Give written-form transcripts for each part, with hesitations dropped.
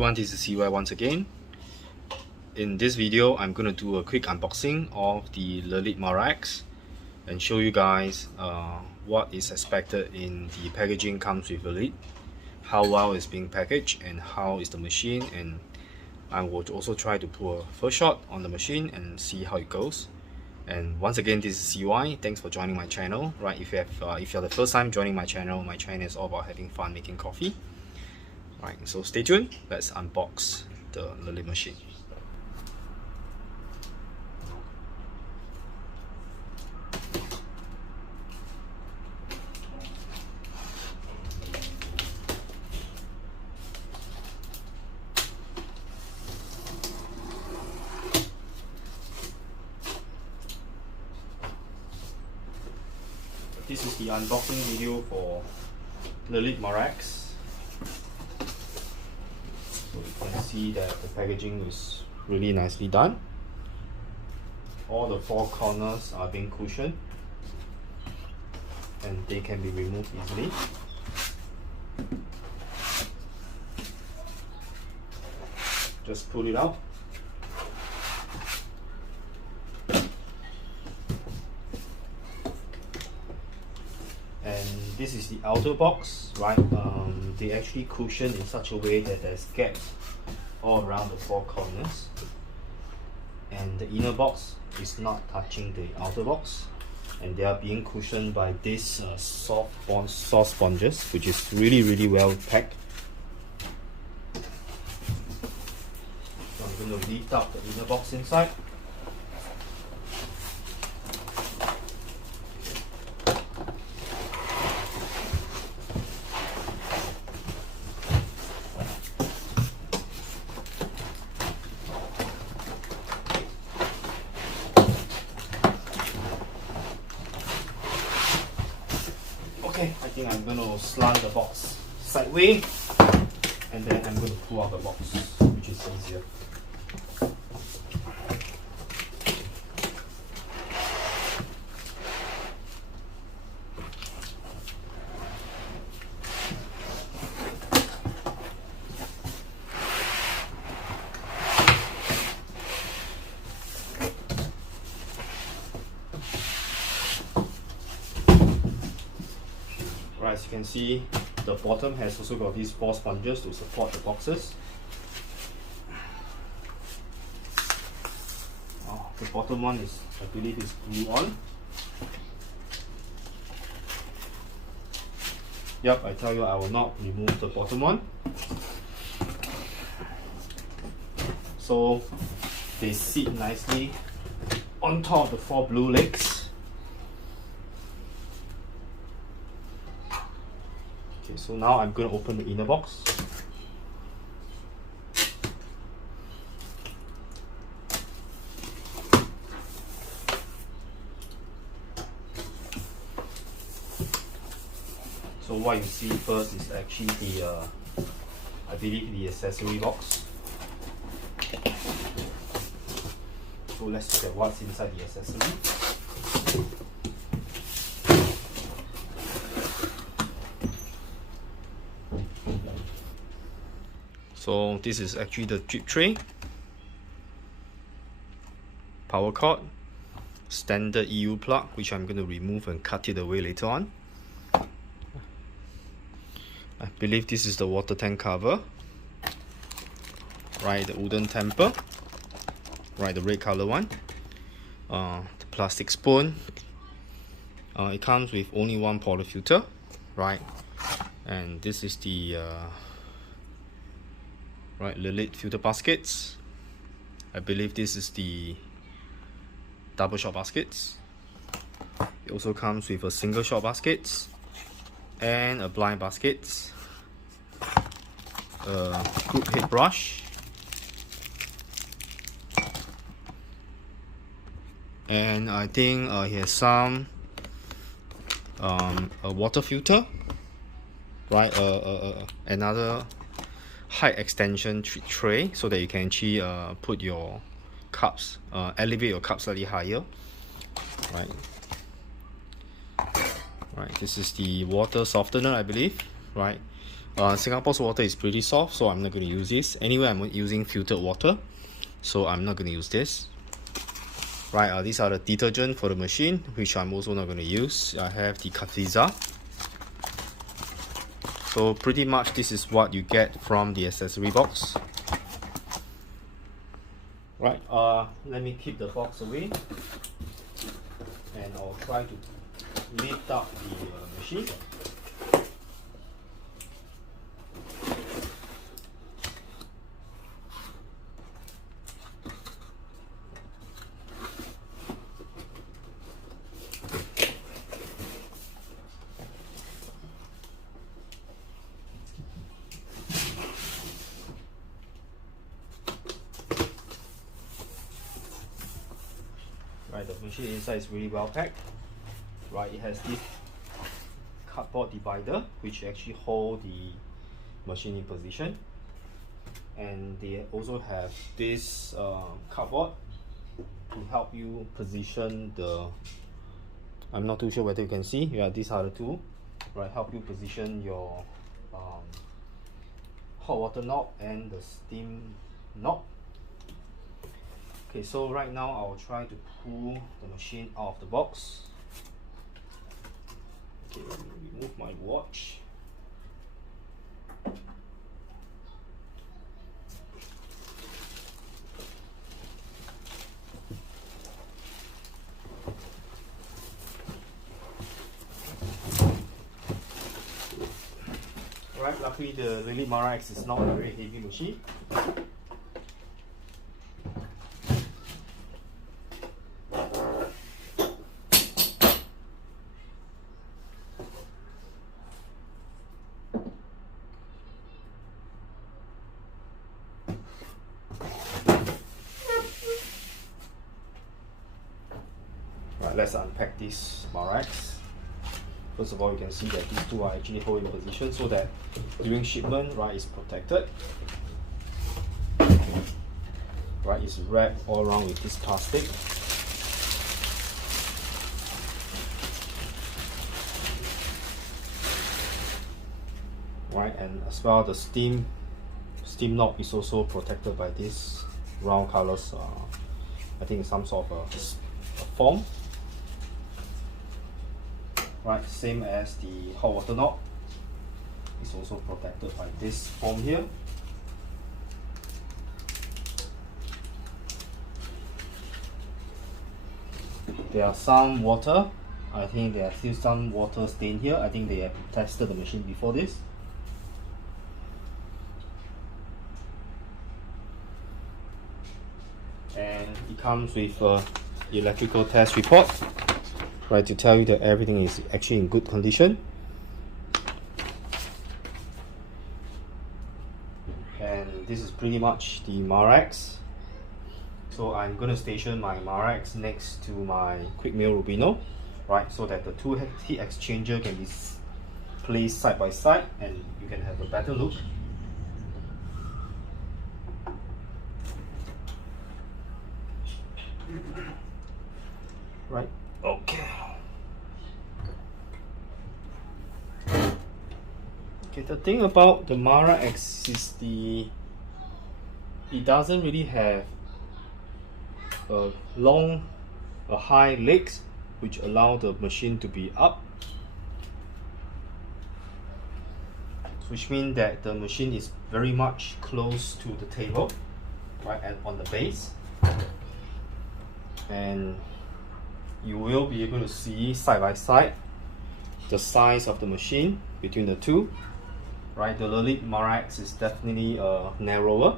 everyone, this is Seah once again. In this video, I'm going to do a quick unboxing of the Lelit MaraX and show you guys what is expected in the packaging comes with Lelit, how well it's being packaged, and how is the machine. And I will also try to put a first shot on the machine and see how it goes. And once again, this is CY. Thanks for joining my channel. Right, if you're the first time joining my channel is all about having fun making coffee. Right, so stay tuned. Let's unbox the Lelit machine. This is the unboxing video for Lelit MaraX. So you can see that the packaging is really nicely done. All the four corners are being cushioned and they can be removed easily. Just pull it out. And this is the outer box, right? They actually cushion in such a way that there's gaps all around the four corners, and the inner box is not touching the outer box, and they are being cushioned by these soft sponges, which is really well packed. So I'm going to lift up the inner box inside. Okay, I think I'm going to slant the box sideways and then I'm going to pull out the box, which is easier. As you can see, the bottom has also got these four sponges to support the boxes. The bottom one is, I believe, is glue on. Yep, I tell you, I will not remove the bottom one. So they sit nicely on top of the four blue legs. So now I'm going to open the inner box. So what you see first is actually the, I believe, the accessory box. So let's look at what's inside the accessory. So this is actually the drip tray, power cord, standard EU plug, which I'm going to remove and cut it away later on. I believe this is the water tank cover, right? The wooden temper, right? The red color one. The plastic spoon. It comes with only one portafilter, right? And this is the right, Lelit filter baskets. I believe this is the double shot baskets. It also comes with a single shot baskets and a blind baskets, a group head brush, and I think he has some a water filter, right? Another height extension tray so that you can actually put your cups, elevate your cup slightly higher, right? Right, this is the water softener, I believe, right? Singapore's water is pretty soft, so I'm not going to use this. Anyway, I'm using filtered water, so I'm not going to use this. Right, these are the detergent for the machine, which I'm also not going to use. I have the Katiza. So pretty much this is what you get from the accessory box. Right, let me keep the box away, and I'll try to lift up the machine. Right, the machine inside is really well packed. Right, it has this cardboard divider which actually hold the machine in position, and they also have this cardboard to help you position the, I'm not too sure whether you can see, yeah, these are the two, right, help you position your hot water knob and the steam knob. Okay, so right now I'll try to pull the machine out of the box. Okay, let me remove my watch. Right, luckily the Lelit MaraX is not a very heavy machine. Right, let's unpack this MaraX. First of all, you can see that these two are actually held in position so that during shipment, right, it's protected. Right, it's wrapped all around with this plastic. Right, and as well the steam knob is also protected by this round colors. I think it's some sort of a foam. Right, same as the hot water knob, it's also protected by this foam here. There are some water, I think there are still some water stain here. I think they have tested the machine before this. And it comes with an electrical test report, right, to tell you that everything is actually in good condition. And this is pretty much the MaraX. So I'm going to station my MaraX next to my quick Mill Rubino, right, so that the two heat exchanger can be placed side by side and you can have a better look. Right, okay. Okay, the thing about the MaraX is it doesn't really have a high legs which allow the machine to be up, which means that the machine is very much close to the table, right, and on the base, and you will be able to see side by side the size of the machine between the two. Right, the Lelit MaraX is definitely narrower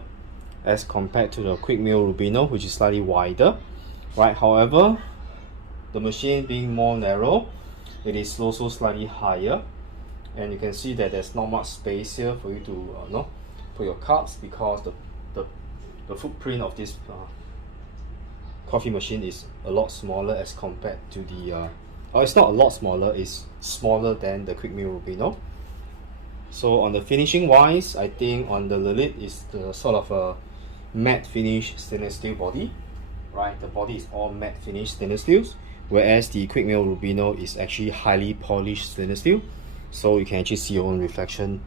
as compared to the quick Mill Rubino, which is slightly wider. Right, however, the machine being more narrow, it is also slightly higher, and you can see that there's not much space here for you to put your cups, because the footprint of this coffee machine is a lot smaller as compared to the it's not a lot smaller, it's smaller than the quick Mill Rubino. So on the finishing wise, I think on the Lelit is the sort of a matte finish stainless steel body, right? The body is all matte finish stainless steels, whereas the quick Mill Rubino is actually highly polished stainless steel, so you can actually see your own reflection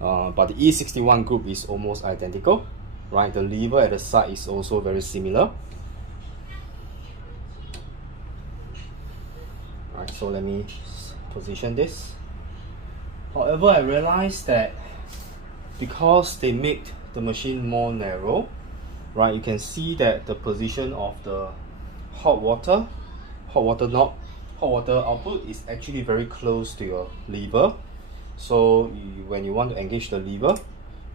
but the E61 group is almost identical, right? The lever at the side is also very similar. Right, so let me position this. However, I realized that because they make the machine more narrow, right, you can see that the position of the hot water output is actually very close to your lever. So when you want to engage the lever,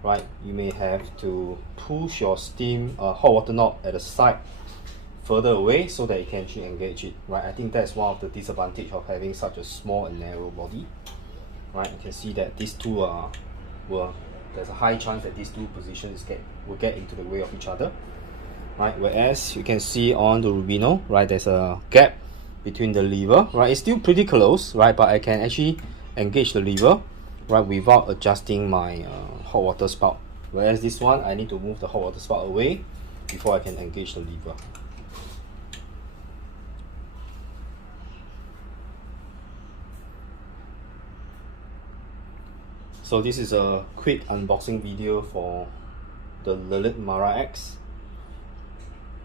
right, you may have to push your steam hot water knob at the side further away so that you can actually engage it, right? I think that's one of the disadvantages of having such a small and narrow body, right? You can see that these two there's a high chance that these two positions will get into the way of each other, right? Whereas you can see on the Rubino, right, there's a gap between the lever, right? It's still pretty close, right? But I can actually engage the lever, right, without adjusting my hot water spout. Whereas this one, I need to move the hot water spout away before I can engage the lever. So this is a quick unboxing video for the Lelit MaraX.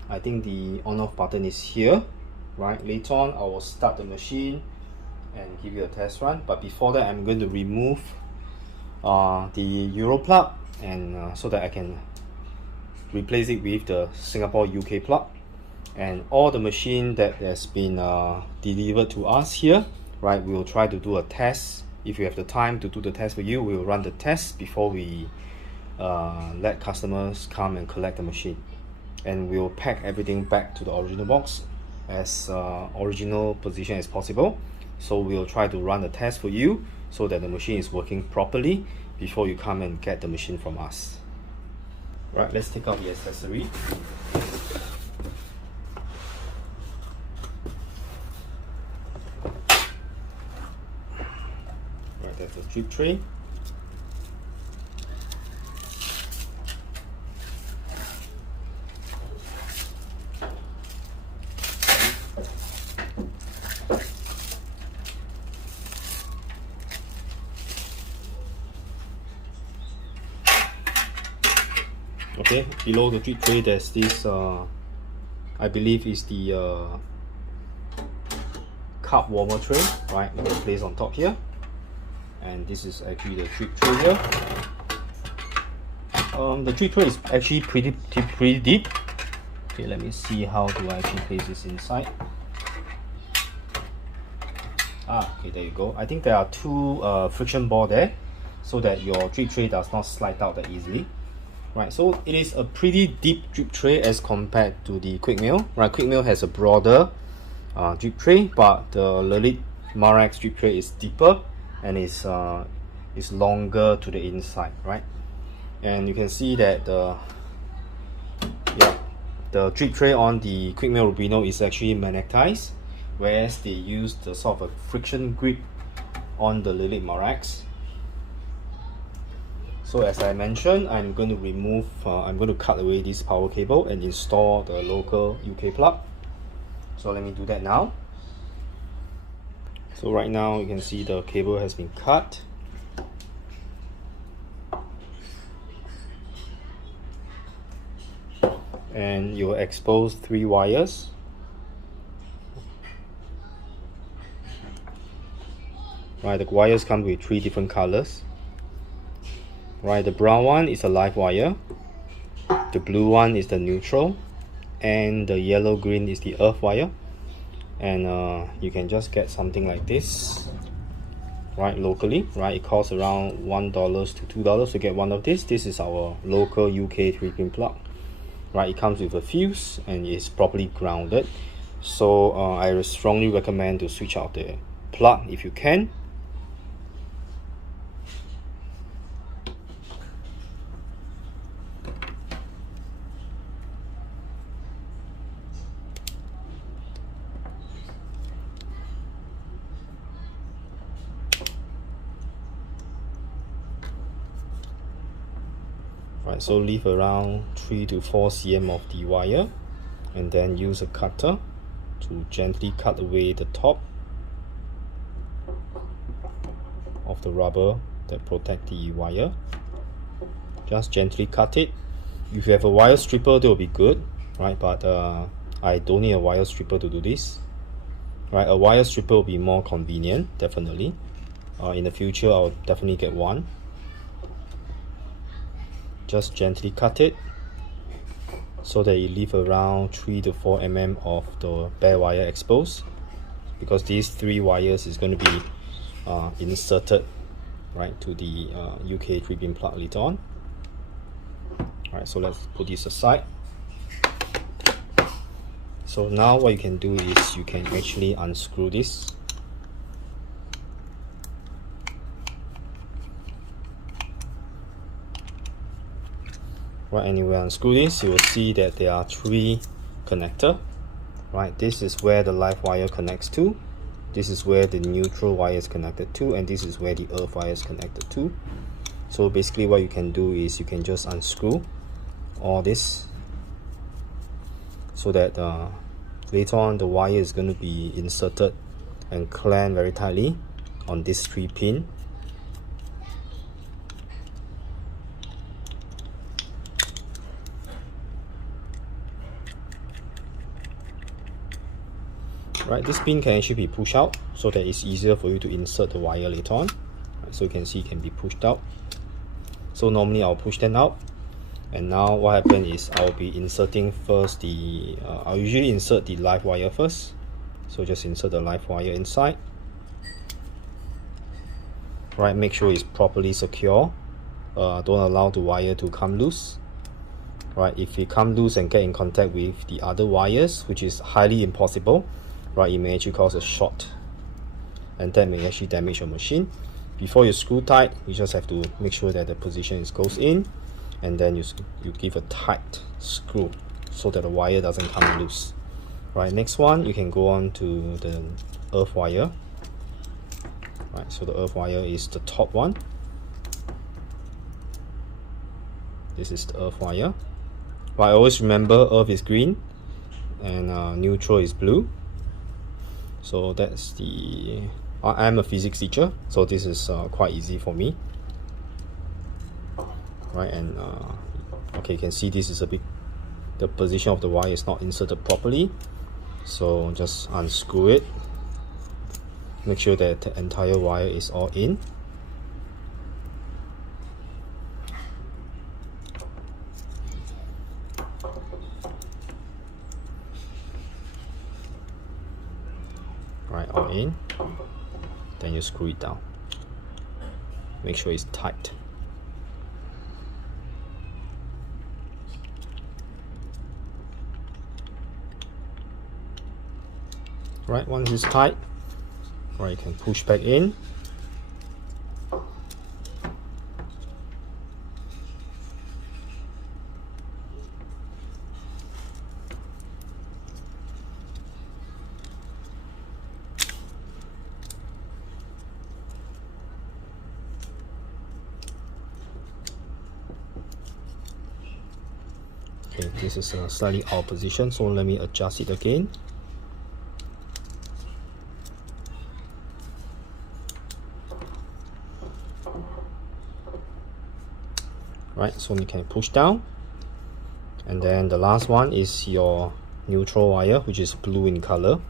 I think the on-off button is here, right? Later on, I will start the machine and give you a test run. But before that, I'm going to remove the Euro plug, and so that I can replace it with the Singapore UK plug. And all the machine that has been delivered to us here, right, we will try to do a test. If you have the time to do the test for you, we will run the test before we let customers come and collect the machine. And we will pack everything back to the original box as original position as possible. So we will try to run the test for you so that the machine is working properly before you come and get the machine from us. Right, let's take out the accessory. Right, that's the drip tray. Okay, below the drip tray there's this I believe is the cup warmer tray, right? You can place on top here, and this is actually the drip tray here. The drip tray is actually pretty deep. Okay, let me see how do I actually place this inside. Okay, there you go. I think there are two friction ball there so that your drip tray does not slide out that easily. Right, so it is a pretty deep drip tray as compared to the Quick Mill. Right, Quick Mill has a broader drip tray, but the Lelit MaraX drip tray is deeper and is longer to the inside, right? And you can see that the drip tray on the Quick Mill Rubino is actually magnetized, whereas they use the sort of a friction grip on the Lelit MaraX. So as I mentioned, I'm going to cut away this power cable and install the local UK plug. So let me do that now. So right now you can see the cable has been cut. And you'll expose 3 wires. Right, the wires come with 3 different colors. Right, the brown one is a live wire, the blue one is the neutral, and the yellow green is the earth wire. And you can just get something like this, right, locally. Right, it costs around $1 to $2 to get one of this. This is our local UK 3-pin plug. Right, it comes with a fuse and is properly grounded. So I strongly recommend to switch out the plug if you can. Right, so leave around 3 to 4 cm of the wire, and then use a cutter to gently cut away the top of the rubber that protect the wire. Just gently cut it. If you have a wire stripper, that will be good, right? But I don't need a wire stripper to do this, right? A wire stripper will be more convenient, definitely. In the future, I'll definitely get one. Just gently cut it so that you leave around 3 to 4 mm of the bare wire exposed, because these 3 wires is going to be inserted right to the UK 3-pin plug later on. Alright, so let's put this aside. So now what you can do is you can actually unscrew this. Right, and when you unscrew this, you will see that there are 3 connectors. Right, this is where the live wire connects to, this is where the neutral wire is connected to, and this is where the earth wire is connected to. So basically what you can do is you can just unscrew all this so that later on the wire is going to be inserted and clamped very tightly on this 3-pin. Right, this pin can actually be pushed out so that it's easier for you to insert the wire later on. Right, so you can see it can be pushed out. So normally I'll push them out, and now what happens is I'll be inserting first the I'll usually insert the live wire first. So just insert the live wire inside. Right, make sure it's properly secure. Don't allow the wire to come loose. Right, if it come loose and get in contact with the other wires, which is highly impossible, right, it may actually cause a short, and that may actually damage your machine. Before you screw tight, you just have to make sure that the position goes in, and then you give a tight screw so that the wire doesn't come loose. Right, next one, you can go on to the earth wire. Right, so the earth wire is the top one. This is the earth wire. But I always remember earth is green and neutral is blue. So that's the... I'm a physics teacher, so this is quite easy for me. Right, and okay, you can see this is a bit... the position of the wire is not inserted properly. So just unscrew it. Make sure that the entire wire is all in. Right, all in. Then you screw it down. Make sure it's tight. Right, once it's tight, right, you can push back in. Okay, this is a slightly out position, so let me adjust it again. Right, so you can push down, and then the last one is your neutral wire, which is blue in color.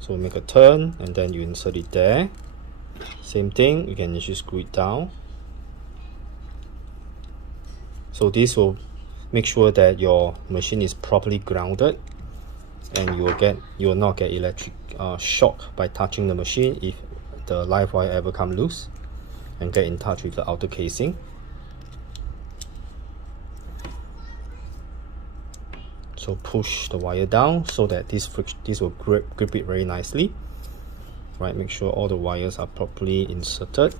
So make a turn and then you insert it there. Same thing, you can just screw it down. So this will make sure that your machine is properly grounded, and you will not get electric shock by touching the machine if the live wire ever come loose and get in touch with the outer casing. So push the wire down so that this will grip it very nicely. Right, make sure all the wires are properly inserted.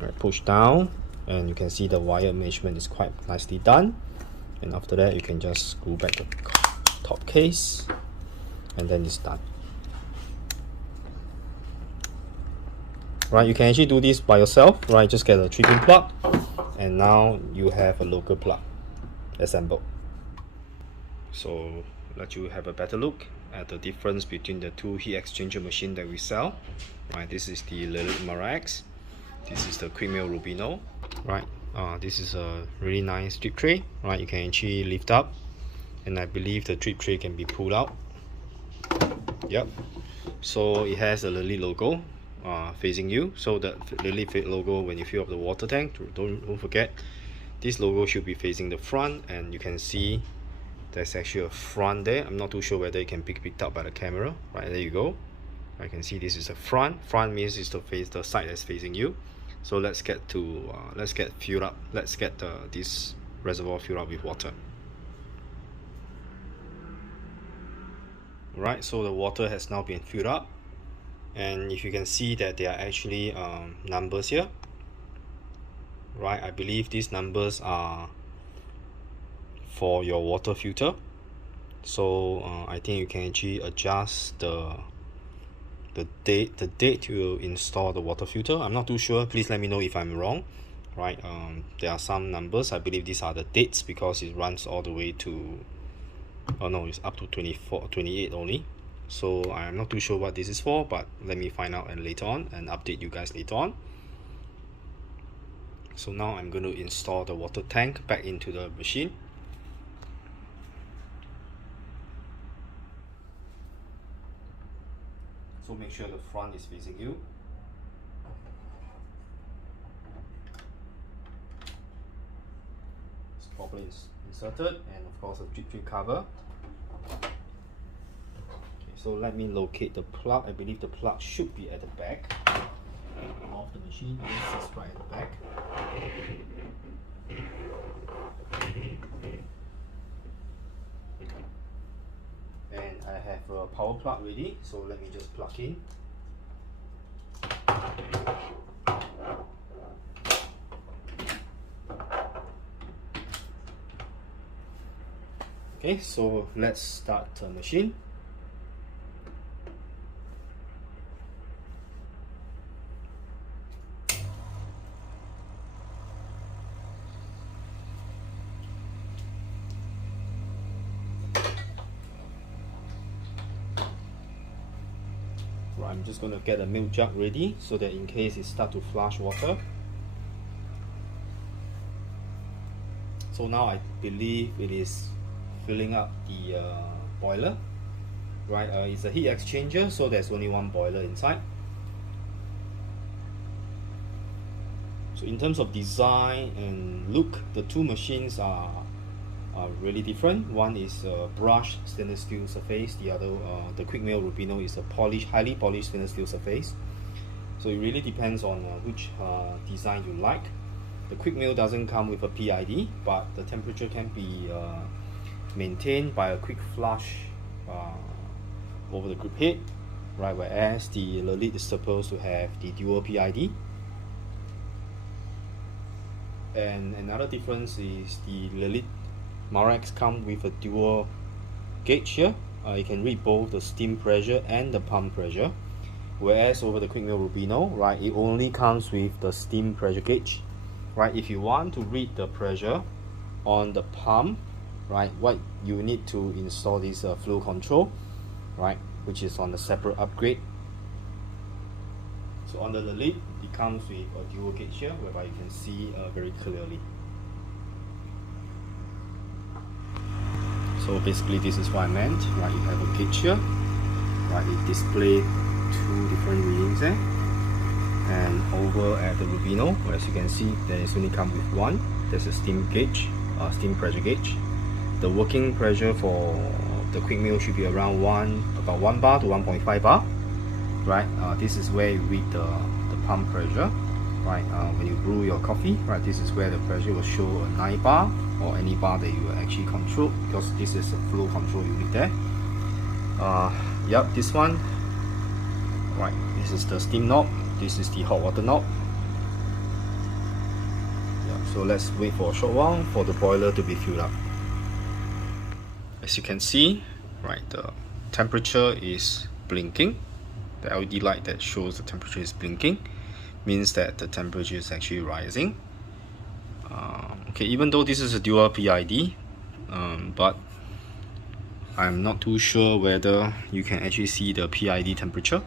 Right, push down, and you can see the wire measurement is quite nicely done. And after that, you can just screw back the top case, and then it's done. Right, you can actually do this by yourself. Right, just get a 3-pin plug, and now you have a local plug assembled. So let you have a better look at the difference between the two heat exchanger machine that we sell. Right, this is the Lelit MaraX, This is the quick Mill Rubino, right? This is a really nice drip tray, right? You can actually lift up, and I believe the drip tray can be pulled out. Yep. So it has a Lelit logo facing you. So the Lelit logo, when you fill up the water tank, don't forget, this logo should be facing the front, and you can see there's actually a front there. I'm not too sure whether it can be picked up by the camera. Right, there you go. I can see this is the front. Front means it's the side that's facing you. So let's get filled up. Let's get this reservoir filled up with water. Right, so the water has now been filled up, and if you can see that there are actually numbers here. Right, I believe these numbers are for your water filter. So I think you can actually adjust the date you install the water filter. I'm not too sure, please let me know if I'm wrong. Right, there are some numbers. I believe these are the dates because it runs all the way to, oh no, it's up to 28 only. So I'm not too sure what this is for, but let me find out and later on and update you guys later on. So now I'm going to install the water tank back into the machine. So make sure the front is facing you. It's properly inserted, and of course a drip tray cover. Okay, so let me locate the plug. I believe the plug should be at the back of the machine. Yes, it's right at the back. And I have a power plug ready, so let me just plug in. Okay, so let's start the machine. I'm just going to get a milk jug ready so that in case it starts to flush water. So now I believe it is filling up the boiler. Right, it's a heat exchanger, so there's only one boiler inside. So in terms of design and look, the two machines are really different. One is a brushed stainless steel surface, the other, the quick Mill Rubino, is a highly polished stainless steel surface. So it really depends on which design you like. The quick Mill doesn't come with a PID, but the temperature can be maintained by a quick flush over the grip head, right? Whereas the Lelit is supposed to have the dual PID. And another difference is the Lelit MaraX come with a dual gauge here. You can read both the steam pressure and the pump pressure, whereas over the quick Mill Rubino, right, it only comes with the steam pressure gauge. Right, if you want to read the pressure on the pump, right, what you need to install this flow control, right, which is on the separate upgrade. So on the Lelit, it comes with a dual gauge here, whereby you can see very clearly. So basically this is what I meant, right? You have a gauge here, right? It displays two different readings there. And over at the Rubino, as you can see, there is only come with one. There's a steam gauge, steam pressure gauge. The working pressure for the quick Mill should be around about 1 bar to 1.5 bar, right? This is where you read the pump pressure, right? When you brew your coffee, right, this is where the pressure will show a 9 bar or any bar that you actually control, because this is a flow control unit there. Yep, this one, right, this is the steam knob, this is the hot water knob. Yep, so let's wait for a short while for the boiler to be filled up. As you can see, right, the temperature is blinking. The LED light that shows the temperature is blinking means that the temperature is actually rising. Okay, even though this is a dual PID, but I'm not too sure whether you can actually see the PID temperature.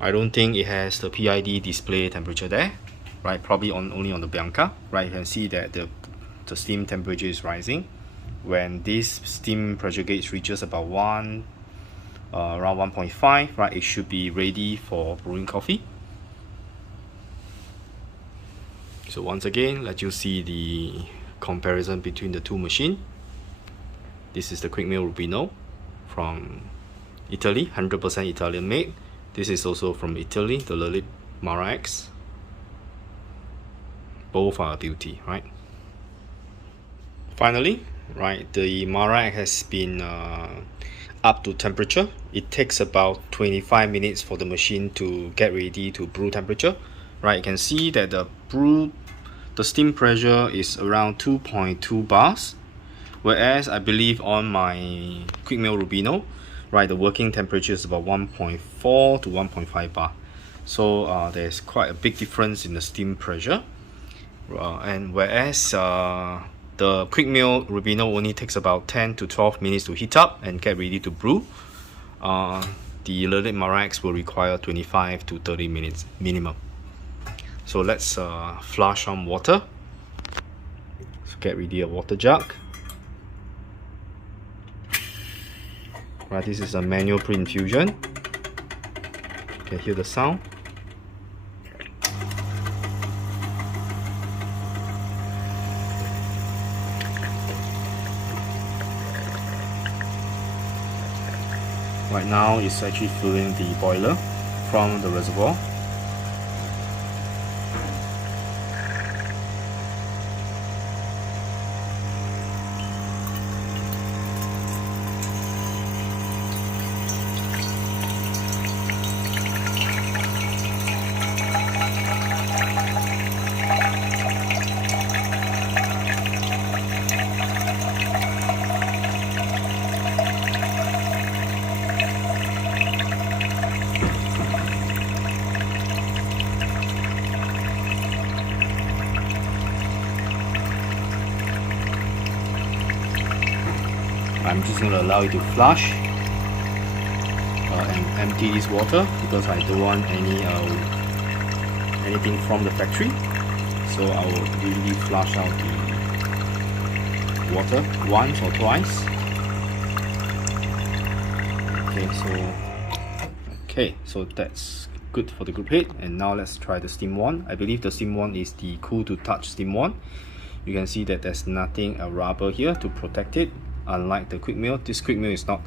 I don't think it has the PID display temperature there, right? Probably only on the Bianca, right? You can see that the steam temperature is rising. When this steam pressure gauge reaches about around 1.5, right, it should be ready for brewing coffee. So once again, let you see the comparison between the two machines. This is the quick Mill Rubino from Italy, 100% Italian made. This is also from Italy, the Lelit MaraX. Both are a beauty, right? Finally, right, the MaraX has been up to temperature. It takes about 25 minutes for the machine to get ready to brew temperature. Right, you can see that the steam pressure is around 2.2 bars, whereas I believe on my quick Mill Rubino, right, the working temperature is about 1.4 to 1.5 bar. So there's quite a big difference in the steam pressure, and whereas the quick Mill Rubino only takes about 10 to 12 minutes to heat up and get ready to brew, the Lelit MaraX will require 25 to 30 minutes minimum. So let's flush some water. So get ready a water jug. Right, this is a manual pre-infusion. You can hear the sound. Right now it's actually filling the boiler from the reservoir. I'm just going to allow it to flush and empty this water because I don't want anything from the factory. So I will usually flush out the water once or twice. Okay, so that's good for the group head. And now let's try the steam one. I believe the steam one is the cool to touch steam one. You can see that there's nothing rubber here to protect it. Unlike the quick Mill, this quick Mill is not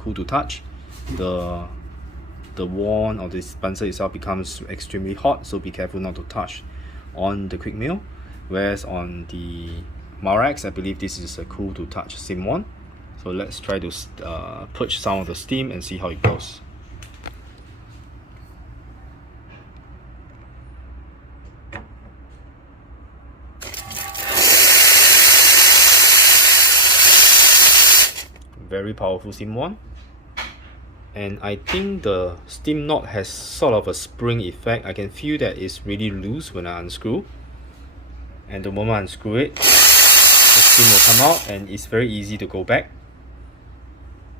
cool to touch. The wand or the dispenser itself becomes extremely hot, so be careful not to touch on the quick Mill. Whereas on the MaraX, I believe this is a cool to touch steam one. So let's try to purge some of the steam and see how it goes. Very powerful steam one, and I think the steam knot has sort of a spring effect. I can feel that it's really loose when I unscrew, and the moment I unscrew it, the steam will come out and it's very easy to go back.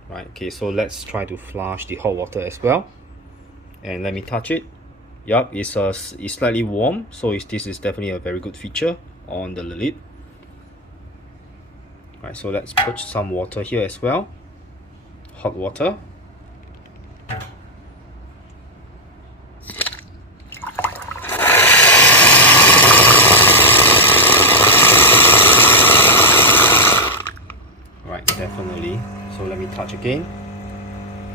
Right, okay, so let's try to flush the hot water as well, and let me touch it. Yup, it's slightly warm, so this is definitely a very good feature on the Lelit. Right, so let's put some water here as well. Hot water. Right, definitely. So let me touch again.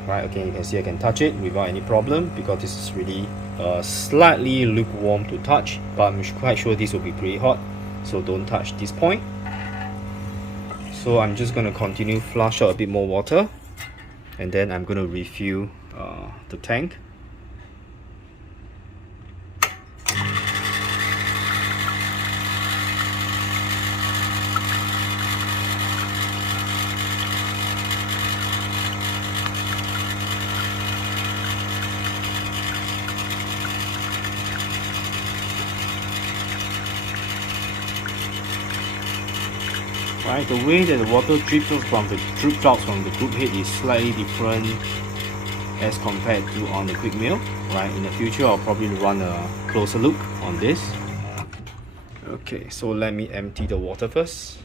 Right, again you can see I can touch it without any problem because this is really slightly lukewarm to touch, but I'm quite sure this will be pretty hot, so don't touch this point. So I'm just going to continue flush out a bit more water, and then I'm going to refill the tank. Right, the way that the water drips out from the group head is slightly different as compared to on the quick mill, right? In the future, I'll probably run a closer look on this. Okay, so let me empty the water first.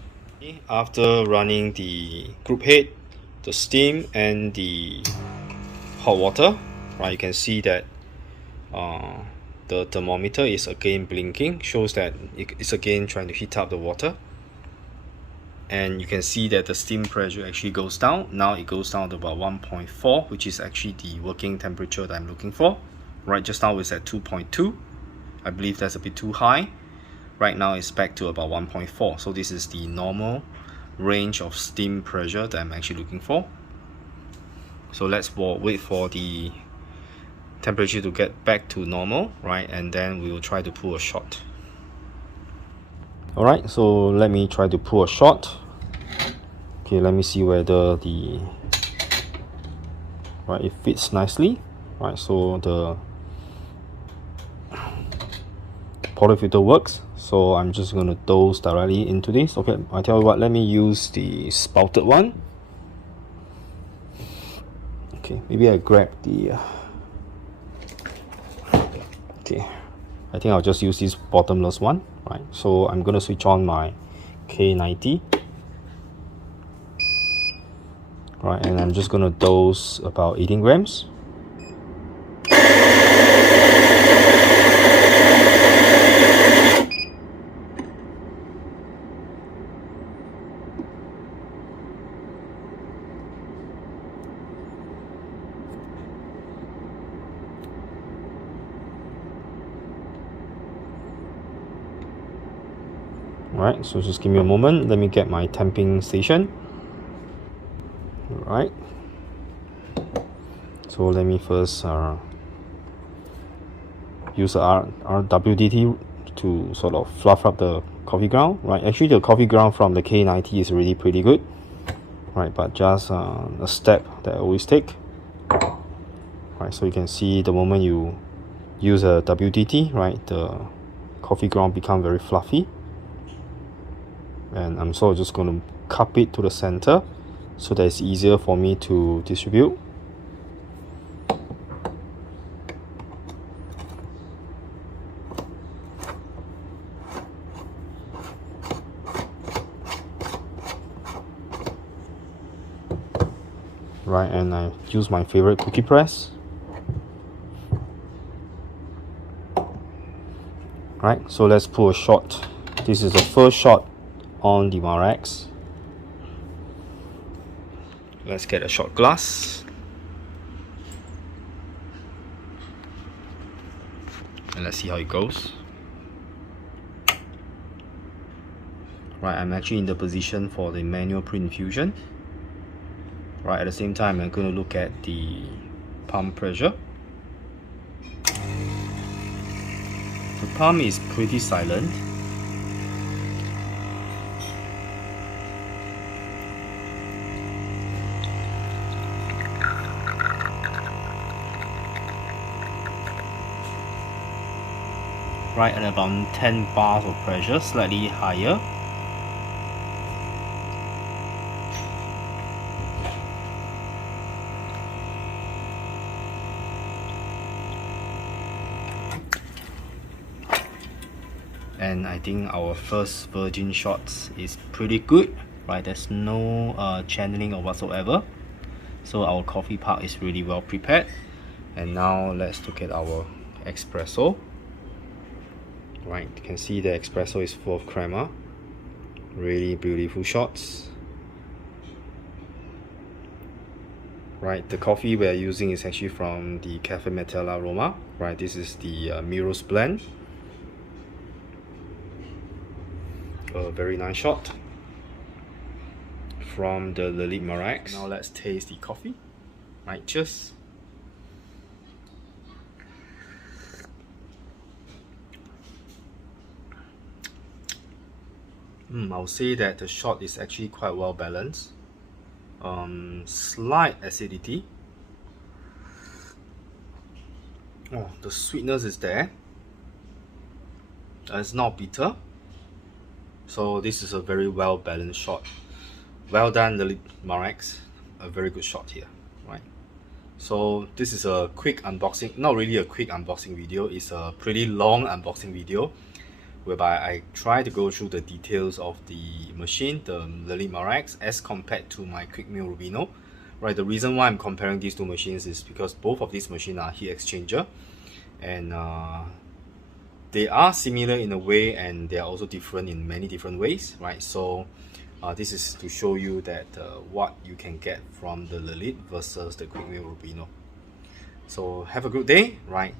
After running the group head, the steam and the hot water, right, you can see that the thermometer is again blinking, shows that it's again trying to heat up the water. And you can see that the steam pressure actually goes down. Now it goes down to about 1.4, which is actually the working temperature that I'm looking for. Right, just now it's at 2.2. I believe that's a bit too high. Right now it's back to about 1.4. So this is the normal range of steam pressure that I'm actually looking for. So let's wait for the temperature to get back to normal, right? And then we will try to pull a shot. Alright, so let me try to pull a shot. Okay, let me see whether the it fits nicely. Right, so the portafilter works. So I'm just gonna dose directly into this. Okay, I tell you what, let me use the spouted one. Okay, maybe I grab the okay, I think I'll just use this bottomless one. Right, so I'm gonna switch on my K90. Right, and I'm just gonna dose about 18 grams. Alright, so just give me a moment, let me get my temping station. Alright, so let me first use a RWDT to sort of fluff up the coffee ground. Right, actually the coffee ground from the K90 is really pretty good. Right, but just a step that I always take. Right, so you can see the moment you use a WDT, right, the coffee ground become very fluffy. And I'm sort of just going to cup it to the center so that it's easier for me to distribute. Right, and I use my favorite cookie press. Right, so let's pull a shot. This is the first shot on the MaraX. Let's get a shot glass. And let's see how it goes. Right, I'm actually in the position for the manual pre-infusion. Right, at the same time, I'm going to look at the pump pressure. The pump is pretty silent. Right at about 10 bars of pressure, slightly higher. And I think our first virgin shots is pretty good. Right, there's no channeling or whatsoever. So our coffee part is really well prepared. And now let's look at our espresso. Right, you can see the espresso is full of crema. Really beautiful shots. Right, the coffee we're using is actually from the Cafe Metella Roma. Right, this is the Miro's blend. A very nice shot from the Lelit MaraX. Now let's taste the coffee. Right, cheers. I would say that the shot is actually quite well balanced. Slight acidity. Oh, the sweetness is there. It's not bitter. So this is a very well balanced shot. Well done, the MaraX. A very good shot here, right? So this is a quick unboxing, not really a quick unboxing video, it's a pretty long unboxing video whereby I try to go through the details of the machine, the Lelit MaraX, as compared to my quick Mill Rubino. Right, the reason why I'm comparing these two machines is because both of these machines are heat exchanger, and they are similar in a way, and they are also different in many different ways, right? So this is to show you that what you can get from the Lelit versus the quick Mill Rubino. So have a good day, right?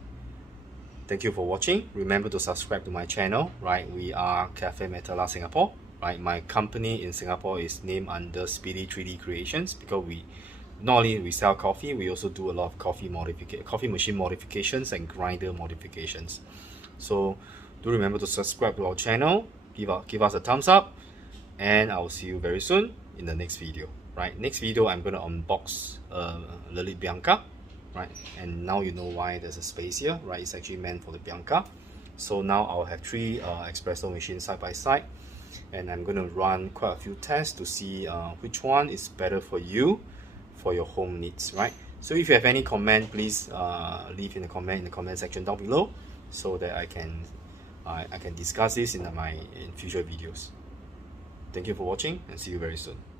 Thank you for watching. Remember to subscribe to my channel, right? We are Cafe Metala Singapore, right? My company in Singapore is named under Speedy 3D Creations because we not only we sell coffee, we also do a lot of coffee machine modifications and grinder modifications. So do remember to subscribe to our channel, give us a thumbs up, and I will see you very soon in the next video, right? Next video I'm going to unbox Lelit Bianca, right? And now you know why there's a space here, right? It's actually meant for the Bianca. So now I'll have 3 espresso machines side by side, and I'm going to run quite a few tests to see which one is better for you for your home needs, right? So if you have any comment, please leave in the comment section down below, so that I can discuss this in future videos. Thank you for watching, and see you very soon.